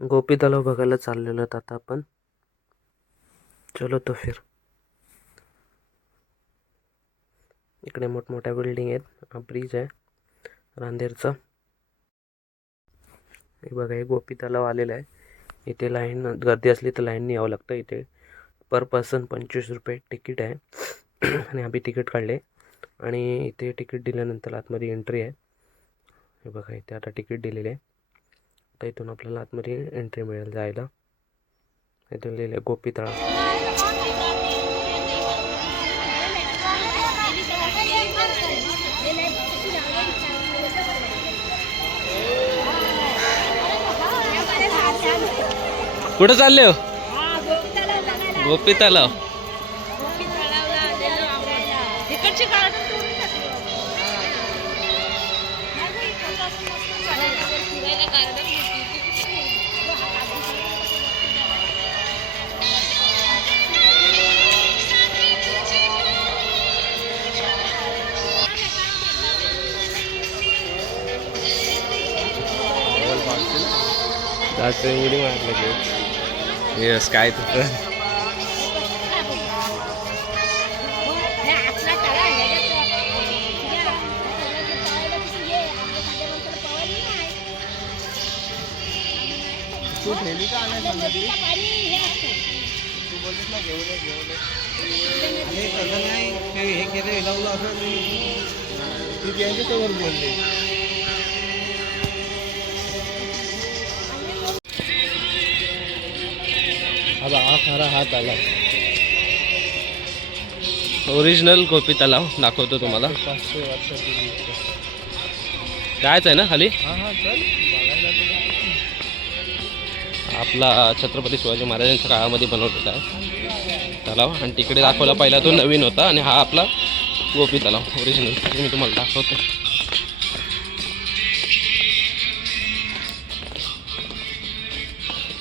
गोपी तलाव बघायला चाललेलो आता आपण. चलो तो फिर. इकडे मोठमोठ्या बिल्डिंग आहेत. हा ब्रिज आहे रांदेरचा. हे बघा, हे गोपी तलाव आलेला आहे. इथे लाईन गर्दी असली तर लाईननी यावं लागतं. इथे पर पर्सन 25 रुपये तिकीट आहे. आणि आम्ही तिकीट काढले आणि इथे तिकीट दिल्यानंतर आतमध्ये एंट्री आहे. हे बघा, इथे आता तिकीट दिलेले आहे. आता इथून आपल्याला आतमध्ये एंट्री मिळेल जायला. इथून लिहिलं आहे गोपी तलाव. कुठं चालले हो? गोपी तलाव. उडी मारलं येस काय तर. तू ठेली का नाही सांगितली? तू बोलतेस ना घेऊन आणि तसं नाही हे केलं लावलं असं तू त्यांच्यासोबत बोलले. आता हा खरा हात आला. ओरिजिनल गोपी तलाव दाखवतो तुम्हाला. 500 वर्षापूर्वी जायचं आहे ना खाली. हां हां चल बघायला. आपला छत्रपती शिवाजी महाराजांच्या काळामध्ये बनवलेला आहे तलाव. आणि तिकडे दाखवला पहिला तो नवीन होता आणि हा आपला गोपी तलाव ओरिजिनल. मी तुम्हाला दाखवतो.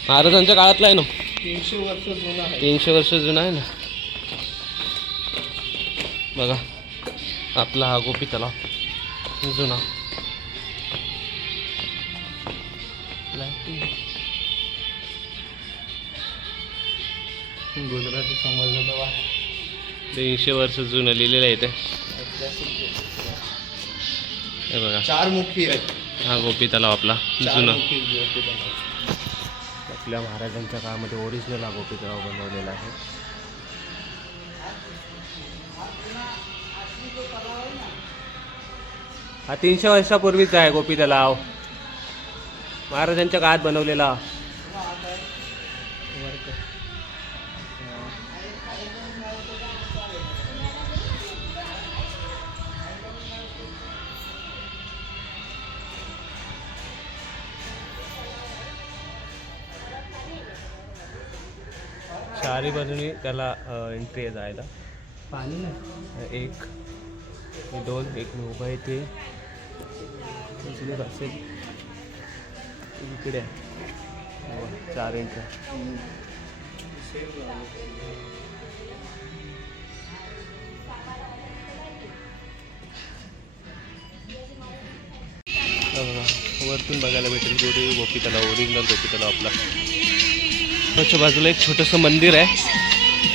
महाराजांच्या काळातला आहे ना. 300 वर्ष जुना आहे. 300 वर्ष जुना आहे ना. बघा, आपला हा गोपी तलाव जुना. गुजराती समजलं तर 300 वर्ष जुनं लिहिलेलं आहे इथे. हे बघा, 4 मुखी आहे. हा गोपी तलाव आपला जुना. जुना आपल्या महाराजांच्या काळामध्ये ओरिजिनल हा गोपी तलाव बनवलेला आहे. हा 300 वर्षापूर्वीचा आहे गोपी तलाव. महाराजांच्या काळात बनवलेला. चारी बाजूनी त्याला एंट्री आहे जायला. पाणी नाही. एक 2 एक उभा आहे ते असेल इकडे 4 इंच. वरतून बघायला भेटेल गोपी तलाव ओरिजिनल गोपी तलाव आपला. त्याच्या बाजूला एक छोटंसं मंदिर आहे.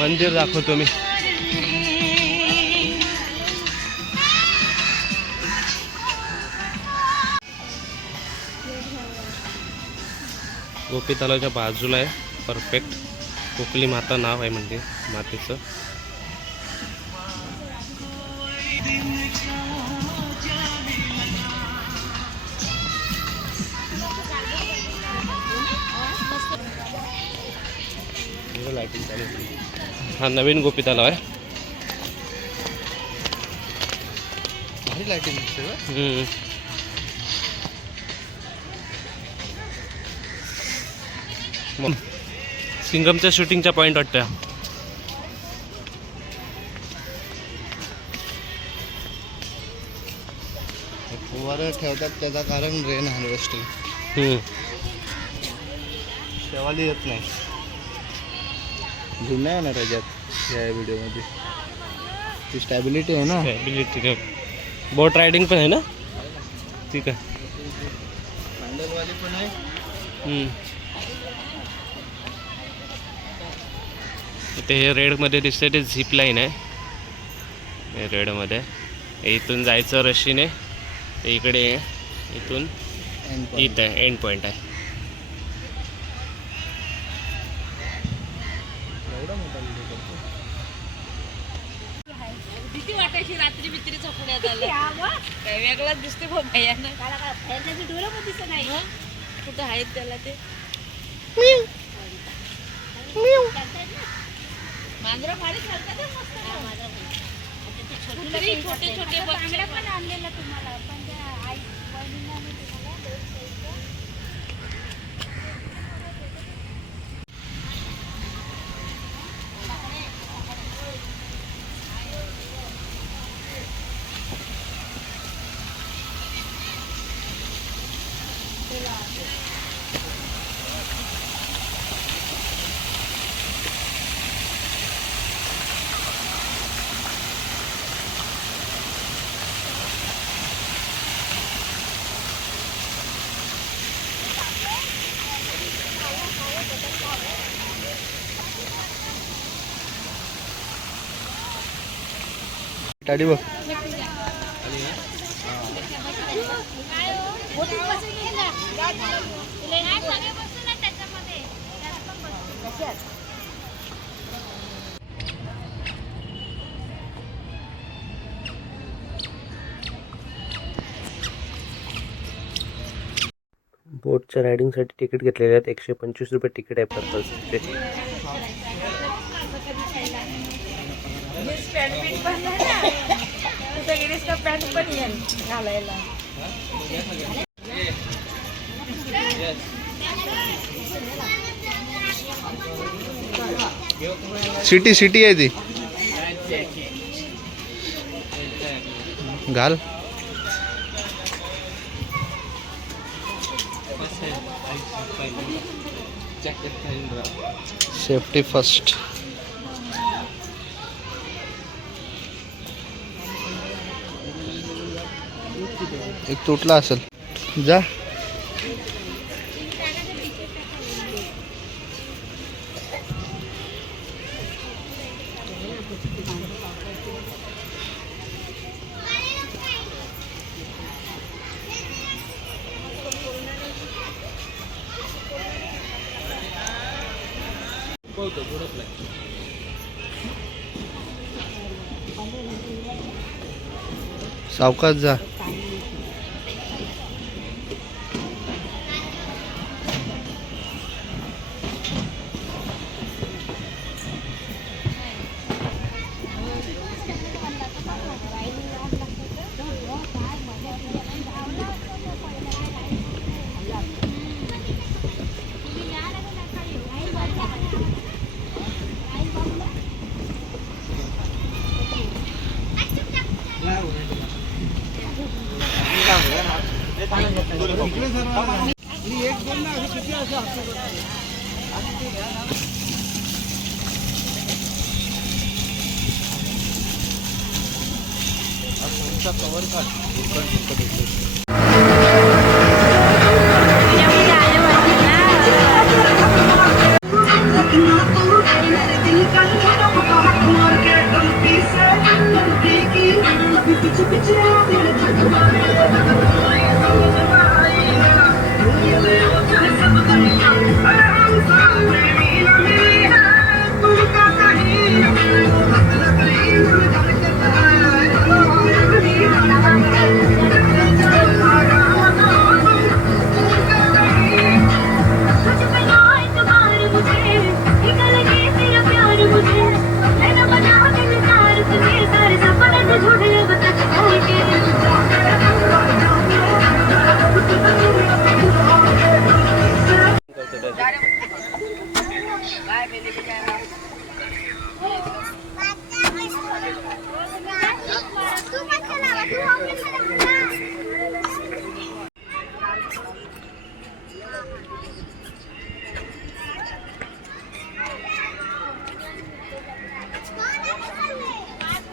मंदिर दाखवतो मी. गोपी तलावाच्या बाजूला आहे परफेक्ट. कोकली माता नाव आहे मंदिर मातेचं. हा नवीन गोपी तलाव आहे. भारी लाईटिंग दिसते. सिंगमच्या शूटिंगचा पॉईंट वाटतं. वर ठेवतात त्याचं कारण रेन हार्वेस्टिंग. शेवाली येत नाही. जुना आहे ना त्याच्यात या व्हिडिओमध्ये. ती स्टॅबिलिटी आहे ना. स्टॅबिलिटी. बोट रायडिंग पण आहे ना. ठीक आहे. हँडलवाली पण आहे. इथे हे रेडमध्ये दिसते ते झिप लाईन आहे. हे रेडमध्ये इथून जायचं रशीने ते इकडे इथून इथं आहे एंड पॉईंट आहे. भीती वाटायची रात्री बित्री चोपण्यात आलं काय वेगळाच दिसते भाऊ भैयानं डोळं पण दिसत नाही कुठं आहेत त्याला ते मांजरा भारी चालतात छोटे छोटे बांगड्या पण आणलेला तुम्हाला पण त्या आई बहिणींना गाडी बघ. बोटच्या रायडिंगसाठी तिकीट घेतलेले आहेत. 125 रुपये तिकीट आहे पर पर्सनचे. पॅन्ट पण येईल घालायला. सिटी आहे ती. घाल. Safety first. एक तुटला असेल. जा. सावकाश जा. कवर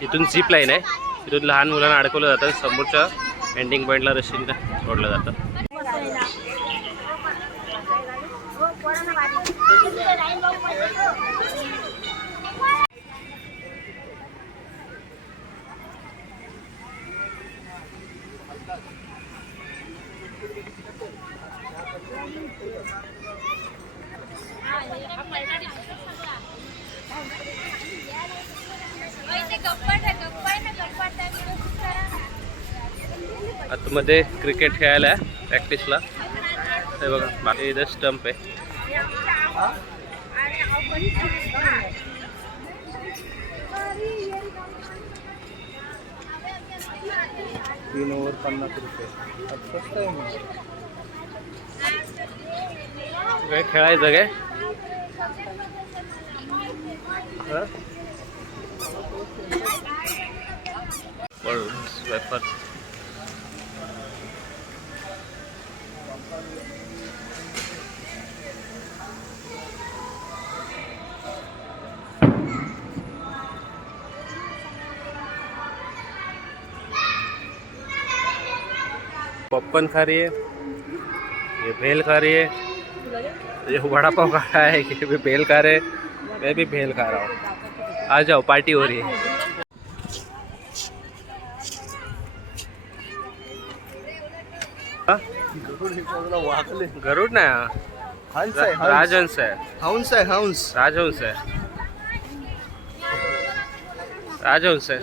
इथून झिप लाईन आहे. इथून लहान मुलांना अडकवलं जातं. समोरच्या एंडिंग पॉईंटला रशीला सोडलं जातं. आतमध्ये क्रिकेट खेळायला आहे प्रॅक्टिसला. हे बघा बाकी इथं स्टंप आहे. 3 ओव्हर 50 रुपये. स्वस्त आहे मग. काय खेळायचं काय? वेफर पॉपकॉर्न खा रही है, ये भेल खा रही है, ये वड़ा पाव खा रहा है, ये भी भेल खा रहे, मैं भी भेल खा रहा हूँ. आ जाओ पार्टी हो रही है. हाँ? गरुड ना हंस आहे, हंस. राजहंस है. हंस आहे, हंस. राजहंस है. राजहंस है.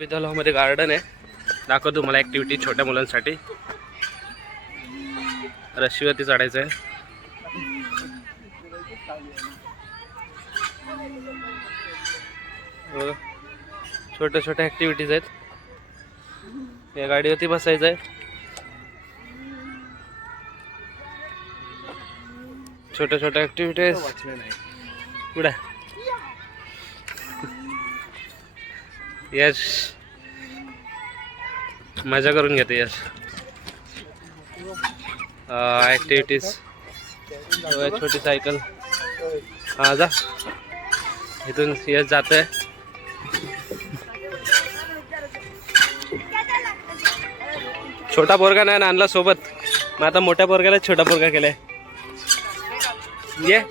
विद्यालयामध्ये गार्डन आहे. दाखवतो तुम्हाला ॲक्टिव्हिटी छोट्या मुलांसाठी. रस्सीवरती चढायचं आहे. छोट्या छोट्या ॲक्टिव्हिटीज आहेत. या गाडीवरती बसायचं आहे. छोट्या छोट्या ॲक्टिव्हिटीज. पुढे यश मजा करून घेते. यश ॲक्टिव्हिटीज. छोटी सायकल. हा जा इथून यश जात आहे. छोटा पोरगा नाही ना आणला सोबत. मग आता मोठ्या पोरग्याला छोटा पोरगा केलाय. ये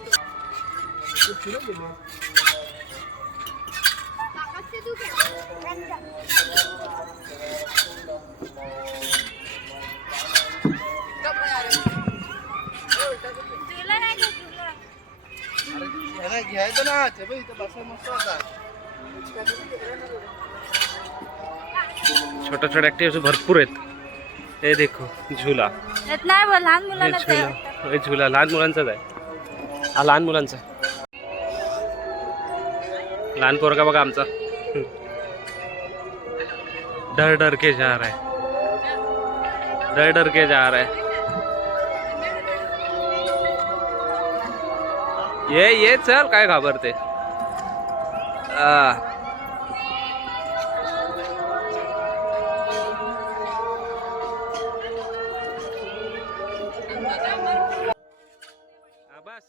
घ्यायचं ना ते बघ, इथं बसायला मस्त होता. छोट्या छोट्या ॲक्टिव्हिटी भरपूर आहेत. हे देखो झुला. लहान हे मुलांना झुला, हे झुला लहान मुलांचाच आहे. हा लहान मुलांचा. लहान पोरगा बघा आमचा. डर डर के जा रहा है, डर डर के जा रहा है. ये चल काय घाबरते. बस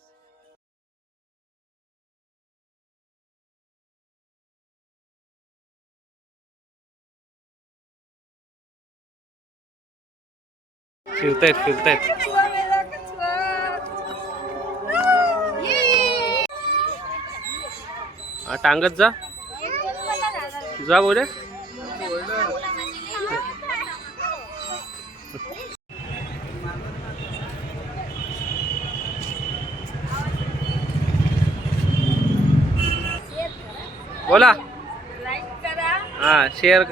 फिरतायत. टांगत जा जा बोले. बोला. लाईक करा. हा शेअर